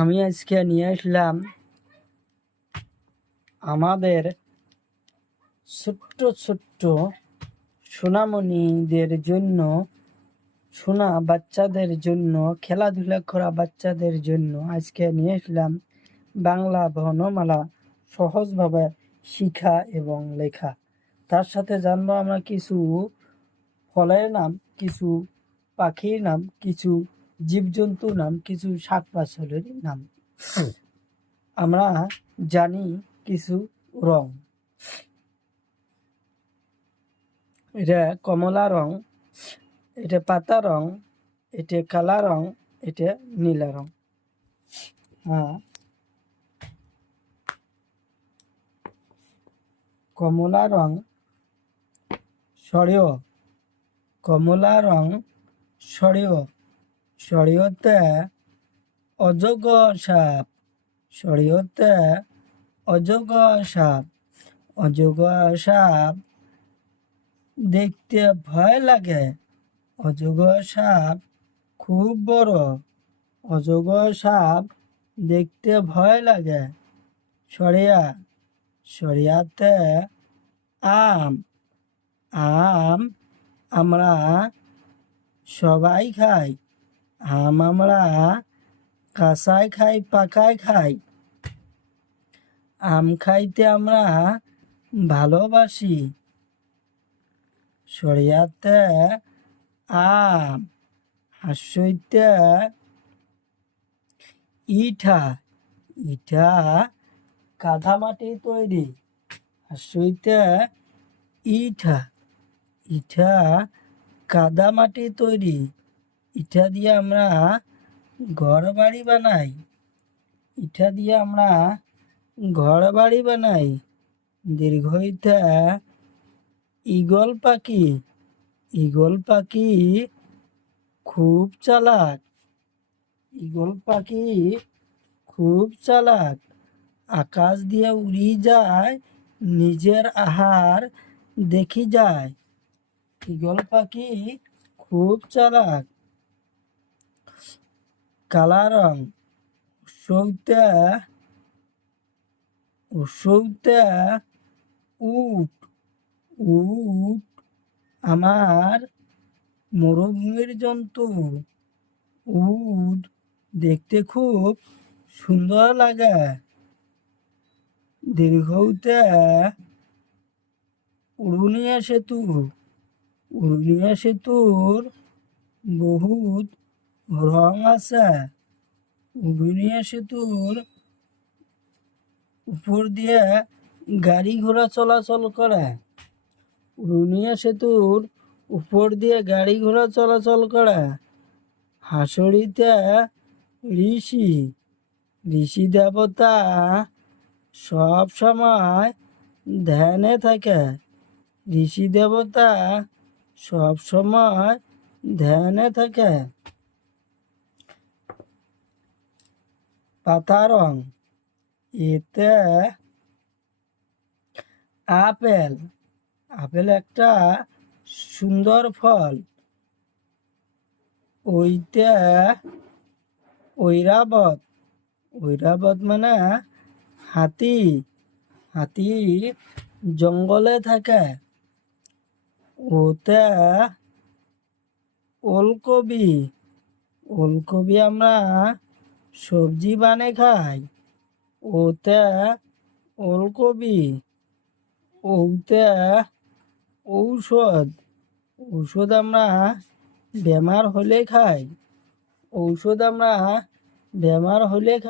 আমি আজকে নিয়ে আসলাম আমাদের ছোট্ট ছোট্ট সোনামণিদের জন্য, সোনা বাচ্চাদের জন্য, খেলাধুলা করা বাচ্চাদের জন্য আজকে নিয়ে আসলাম বাংলা বর্ণমালা সহজভাবে শিখা এবং লেখা। তার সাথে জানবো আমরা কিছু ফলের নাম, কিছু পাখির নাম, কিছু জীবজন্তুর নাম, কিছু শাক পাচলির নাম। আমরা জানি কিছু রং। এটা কমলা রং, এটা পাতা রং, এটা কালা রং, এটা নীলা রং। কমলা রং সরিয়, কমলা রং সরিয়, সরিয়তে অজগর সাপ, সরিয়তে অজগর সাপ, অজগর সাপ দেখতে ভয় লাগে, অজগর সাপ খুব বড়, অজগর সাপ দেখতে ভয় লাগে। সরিয়া, সরিয়াতে আম, আম আমরা সবাই খাই, আম আমরা কাঁচাই খাই, পাকাই খাই। আম খাইতে আমরা ভালোবাসি। সরিয়াতে আম। হাসইতে ইটা, ইটা কাদামাটি তৈরি, হাসইতে ইটা, ইটা কাদামাটি তৈরি। ইটা দিয়ে আমরা ঘর বাড়ি বানাই, ইটা দিয়ে আমরা ঘর বাড়ি বানাই। দীর্ঘইতে ঈগল পাখি, ঈগল পাখি খুব চালাক, ঈগল পাখি খুব চালাক। আকাশ দিয়ে উড়ি যায়, নিজের আহার দেখি যায়। ঈগল পাখি খুব চালাক। কালা রং সৌতে, সৌতে উট, উট আমার মরুভূমির জন্তু। উট দেখতে খুব সুন্দর লাগে। দীর্ঘতে উড়ুনিয়া সেতু, উড়ুনিয়া সেতুর বহুত রং আছে। উড়ুনিয়া সেতুর উপর দিয়ে গাড়ি ঘোড়া চলাচল করে, উড়ুনিয়া সেতুর উপর দিয়ে গাড়ি ঘোড়া চলাচল করে। হাসড়িতে ঋষি, ঋষি দেবতা সব সময় ধ্যানে থাকে, ঋষি দেবতা সব সময় ধ্যানে থাকে। পাতা রং, এতে আপেল, আপেল একটা সুন্দর ফল। ওইতে ঐরাবত, ঐরাবত মানে হাতি, হাতি জঙ্গলে থাকে। ওতে ওলকবি, ওলকবি আমরা সবজি বানিয়ে খাই। ওতে ওলকবি। ওতে ঔষধ, ঔষধ আমরা বেমার হলে খাই, ঔষধ আমরা বেমার হলে খাই।